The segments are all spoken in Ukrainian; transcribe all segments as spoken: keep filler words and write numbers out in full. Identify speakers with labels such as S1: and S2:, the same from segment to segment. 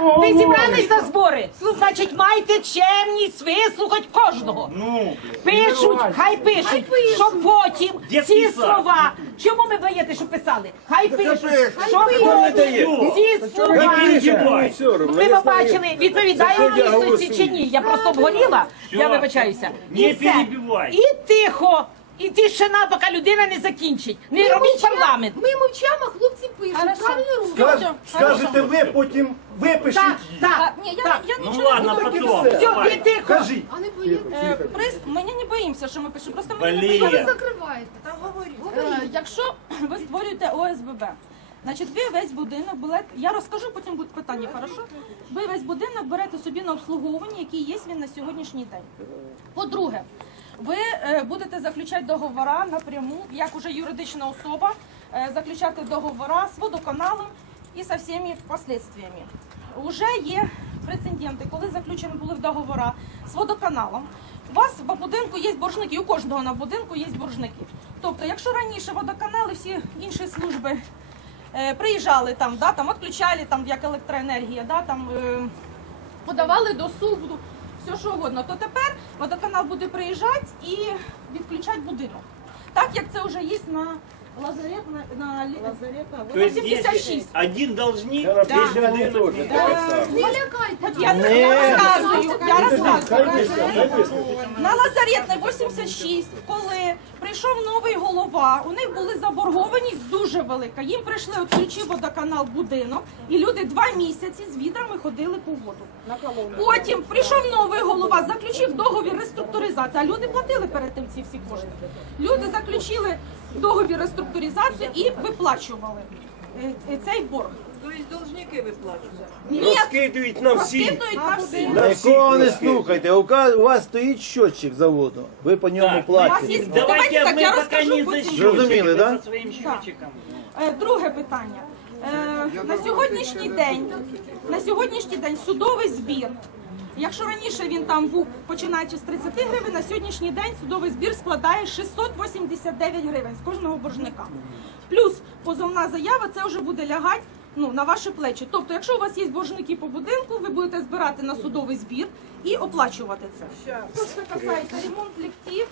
S1: ви зібрались на збори, значить маєте чемність вислухати кожного. Пишуть, хай пишуть, що потім ці слова, чому ви даєте, щоб писали? Хай пишуть, що потім ці слова, ви побачили, відповідає дійсності чи ні? Я просто обгоріла, я вибачаюся. І все. І тихо. І тишина, поки людина не закінчить. Не робіть парламент.
S2: Ми мовчаємо, хлопці пишуть. Правильно роблять.
S3: Скажете ви, потім випишіть
S1: Так,
S3: її.
S1: так,
S4: Ні, я,
S1: так.
S4: я
S5: Ну
S4: нічого
S5: ладно,
S4: не буду.
S5: потом.
S1: Все, і тихо.
S3: Кажіть.
S2: А не боїться.
S4: Е, приз, ми не боїмося, що ми пишемо. Просто ми не
S5: Блін.
S2: Ви
S4: боїмося.
S2: закриваєте.
S4: Е, Якщо ви створюєте О С Б Б, значить ви весь будинок берете, я розкажу, потім будуть питання, хорошо? Ви весь будинок берете собі на обслуговування, який є він на сьогоднішній день. По-друге, ви е, будете заключати договори напряму, як уже юридична особа, е, заключати договори з водоканалом і з всіми последствиями. Уже є прецеденти, коли заключені були договори з водоканалом. У вас по будинку є боржники, у кожного на будинку є боржники. Тобто, якщо раніше водоканали, всі інші служби е, приїжджали там, да, там відключали, там, як електроенергія, да, там, е, подавали до суду, все що угодно, то тепер водоканал буде приїжджати і відключати будинок. Так, як це вже є на Лазарет, на, на
S5: То есть
S4: сімдесят
S5: если
S4: шість.
S5: один должник,
S3: Я
S5: весь
S3: напишу,
S5: будинок
S3: теж.
S5: не
S2: Не лякайте.
S4: Я
S3: Ні.
S4: я розказую, я
S3: Хай
S4: розказую.
S3: пишете, хай пишете.
S4: На Лазаретне вісімдесят шість, коли прийшов новий голова, у них були заборгованість дуже велика. Їм прийшли відключив водоканал будинок, і люди два місяці з відрами ходили по воду. Потім прийшов новий голова, заключив договір реструктуризації, а люди платили перед тим ці всі кошти. Люди заключили договір реструктуризації і виплачували е, е, цей борг.
S6: Тобто должники виплачують?
S4: Ні,
S5: Скидывают на всі.
S4: скидують на всі.
S7: Нікого не слухайте, у ка- у вас стоїть щотчик заводу, ви по ньому
S5: Так,
S4: у вас
S7: платите.
S4: є-
S5: Давайте
S4: Давайте так,
S5: мы
S4: я
S5: пока
S4: розкажу
S5: не
S4: потім.
S5: за
S7: Зрозуміли,
S5: счетчиком,
S7: да?
S5: со своим счетчиком.
S4: Е, Друге питання. Е, На сьогоднішній день, на сьогоднішній день судовий збір. Якщо раніше він там був починаючи з тридцяти гривень, на сьогоднішній день судовий збір складає шістсот вісімдесят дев'ять гривень з кожного боржника. Плюс позовна заява, це вже буде лягати ну, на ваші плечі. Тобто, якщо у вас є боржники по будинку, ви будете збирати на судовий збір і оплачувати це. Тут це касається ремонт ліфтів.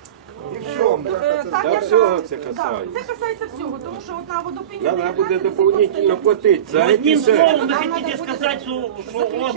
S4: Е, так, як
S8: всього
S4: на-
S8: це
S4: да,
S8: касається.
S4: це касається всього, тому що от на водопійні
S8: Треба буде дополнительно платити за ці
S5: Одним
S8: все.
S5: словом, вы хотите сказать, что, что ОСББ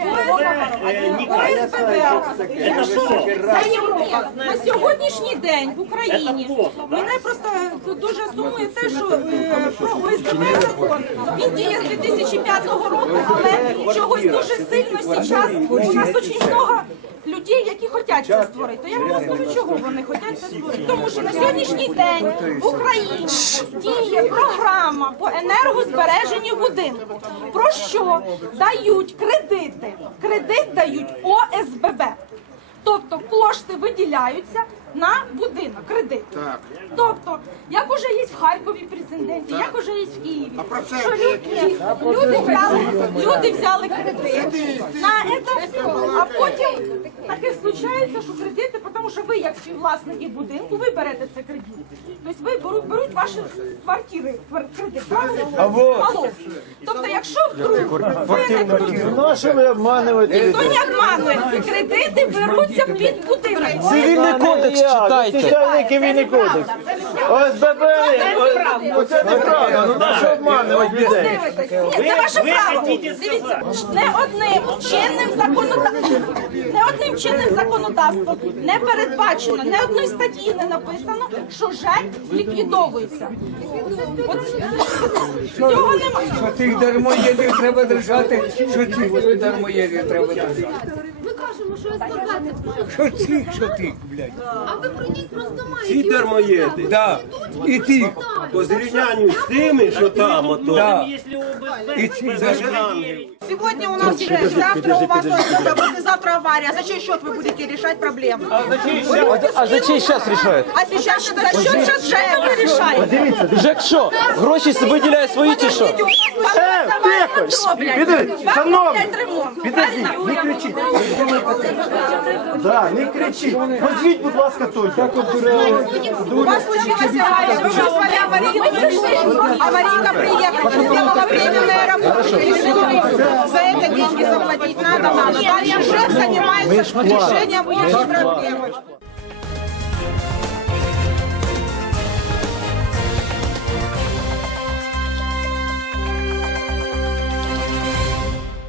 S5: э, не катится? Это что?
S4: Це Європа. На сьогоднішній день в Україні
S5: Це плохо, да?
S4: мене просто дуже сумує те, що е, про О С Б Б закон він діє з дві тисячі п'ятого року, але чогось дуже сильно зараз у нас дуже багато людей, які хочуть це створити. То я вам розкажу, чого вони хочуть це створити. Тому що на сьогоднішній день в Україні діє програма по енергозбереженню будинку. Про що дають кредити? Кредит дають О С Б Б. Тобто кошти виділяються на будинок, кредит. Тобто, як уже є в Харкові прецеденти, як уже є в Києві, що люди, люди, взяли, люди взяли кредит на це все, а потім таке случається, що кредити, тому що ви як співвласники будинку, ви берете це кредит. Тобто ви беруть, беруть ваші квартири квар- кредит, правильно? Мало. Тобто, якщо вдруг виникнуть
S7: Ну а що ви обманюєте
S4: ніхто
S7: людей?
S4: не обманує, кредити беруться під будинок.
S7: Цивільний кодекс читайте. Читайте цивільний кодекс. О С Б Б, о- оце неправда, ну на що обманювати людей?
S4: Дивитесь. Ні, це ваше
S5: ви
S4: право.
S5: хотіте
S4: Дивіться, не одним чинним законодавством, не одним чинним законодавством не передбачено, не одної статті не написано, що ЖЕК ліквідовується. От цього немає.
S6: Що цих дармоєдів треба держати, що цих дармоєдів треба держати.
S2: Ми кажемо, що С Б Б це просто.
S6: Що цих, що тих, блядь.
S2: А ви прийдіть просто маєте.
S8: Ці дармоєди.
S6: Да. І тих.
S8: По зрівнянню з тими, що там, ото.
S6: Да.
S5: Если ОСББ
S6: І цих
S8: Це ж
S6: даже.
S8: ангели.
S9: Сегодня у нас ЖЭК, завтра у вас ОСББ, послезавтра авария. За чей счет вы будете решать проблему?
S10: А за чий час рішають?
S9: А сейчас за счет сейчас ЖЭК решает.
S10: ЖЕК що? Гроші виділяє свої чи що?
S7: Е, тихо! Піди, шановні, підожди, не кричіть.
S3: Да, не кричіть. Позвіть, будь ласка, той.
S9: У вас случилась авария, вы вызвали аварийку, аварийка приехала, сделала временное работу, решила за это деньги заплатить надо, надо. Дальше ЖЭК занимается решением этих проблем.